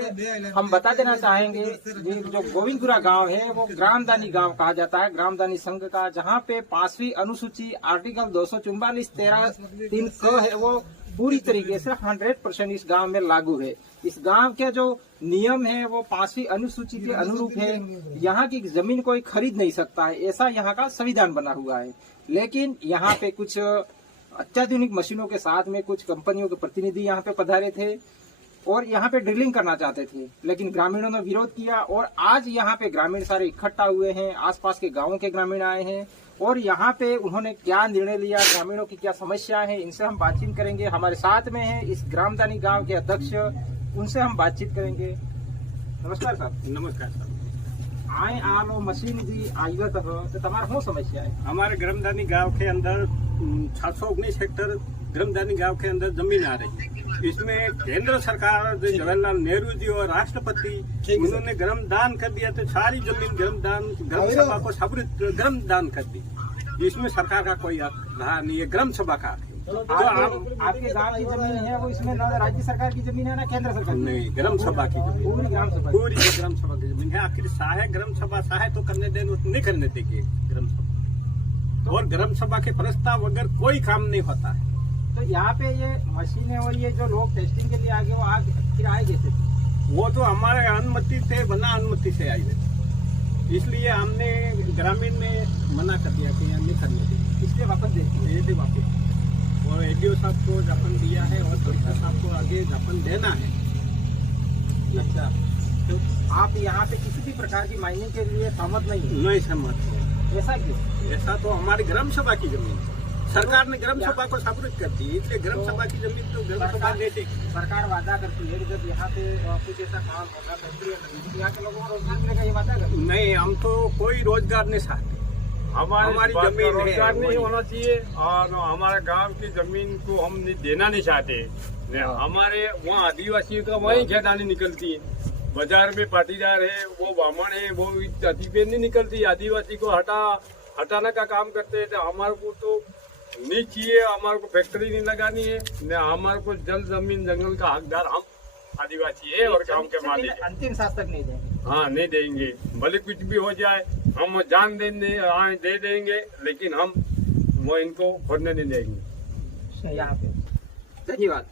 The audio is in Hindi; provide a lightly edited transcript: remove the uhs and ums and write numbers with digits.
हम बता देना चाहेंगे ये जो गोविंदपुरा गांव है वो ग्रामदानी गांव कहा जाता है, ग्रामदानी संघ का, जहां पे 5वीं अनुसूची आर्टिकल 244 13(3) क है वो पूरी तरीके से 100% इस गांव में लागू है। इस गांव के जो नियम है वो 5वीं अनुसूची के अनुरूप है। यहाँ की जमीन कोई खरीद नहीं सकता है, ऐसा यहाँ का संविधान बना हुआ है। लेकिन यहाँ पे कुछ अत्याधुनिक मशीनों के साथ में कुछ कंपनियों के प्रतिनिधि यहाँ पे पधारे थे और यहाँ पे ड्रिलिंग करना चाहते थे, लेकिन ग्रामीणों ने विरोध किया और आज यहाँ पे ग्रामीण सारे इकट्ठा हुए हैं। आसपास के गांवों के ग्रामीण आए हैं और यहाँ पे उन्होंने क्या निर्णय लिया, ग्रामीणों की क्या समस्या है, इनसे हम बातचीत करेंगे। हमारे साथ में है इस ग्रामदानी गांव के अध्यक्ष, उनसे हम बातचीत करेंगे। नमस्कार सर। नमस्कार सर। आए आलो मशीन जी आयुवत तो तुम्हारा हो समस्या है? हमारे ग्रामदानी गांव के अंदर 719 हेक्टर ग्रामदानी गांव के अंदर जमीन आ रही है। इसमें केंद्र सरकार जवाहरलाल नेहरू जी और राष्ट्रपति उन्होंने ग्रामदान कर दिया, तो सारी जमीन ग्राम सभा को सब ग्रामदान कर दी। इसमें सरकार का कोई हक रहा नहीं है, ग्राम सभा का। जो आपके गांव की जमीन है वो इसमें ना राज्य सरकार की जमीन है ना केंद्र सरकार? नहीं, ग्राम सभा की जमीन, पूरी ग्राम सभा, पूरी ग्राम सभा की जमीन है। आखिर सहायक ग्राम सभा सहाय तो करने दें, नहीं करने देगी ग्राम सभा, और ग्राम सभा के प्रस्ताव वगैरह कोई काम नहीं होता है। तो यहाँ पे ये मशीनें और ये जो लोग टेस्टिंग के लिए आगे वो फिर आए कैसे? वो तो हमारे अनुमति से बना अनुमति से आई हुई, इसलिए हमने ग्रामीण ने मना कर दिया कि यहाँ नहीं करने देंगे, इसलिए वापस दे दी वापस। और एडीओ साहब को ज्ञापन दिया है और कलेक्टर साहब को आगे ज्ञापन देना है। अच्छा, तो आप यहाँ पे किसी भी प्रकार की माइनिंग के लिए सहमत नहीं सहमत। ऐसा क्यों? ऐसा तो हमारी ग्राम सभा की जमीन है, सरकार ने ग्राम सभा को साबुत कर दी, इसलिए ग्राम सभा की जमीन तो ग्राम सभा दे देगी। सरकार वादा करती है कि जब यहाँ पे कुछ ऐसा काम होगा तो यहाँ के लोगों को रोजगार मिलेगा, ये वादा करती है? नहीं, हम तो कोई रोजगार नहीं चाहते। हमारी जमीन रोजगार नहीं होना चाहिए और हमारे गांव की जमीन को हम देना नहीं चाहते। हमारे वहाँ आदिवासी का वही खेदानी निकलती है, बाजार में पाटीदार है, वो ब्राह्मण है, वो जाति पे नहीं निकलती। आदिवासी को हटाने का काम करते हैं। तो हमारे को तो नहीं चाहिए, हमारे को फैक्ट्री नहीं लगानी है, हमारे को जल जमीन जंगल का हकदार हम आदिवासी है और गांव के मालिक। अंतिम सांस तक नहीं देंगे? हाँ, नहीं देंगे, भले कुछ भी हो जाए, हम जान दे देंगे, लेकिन हम वो इनको खोदने नहीं देंगे। यहाँ पे धन्यवाद।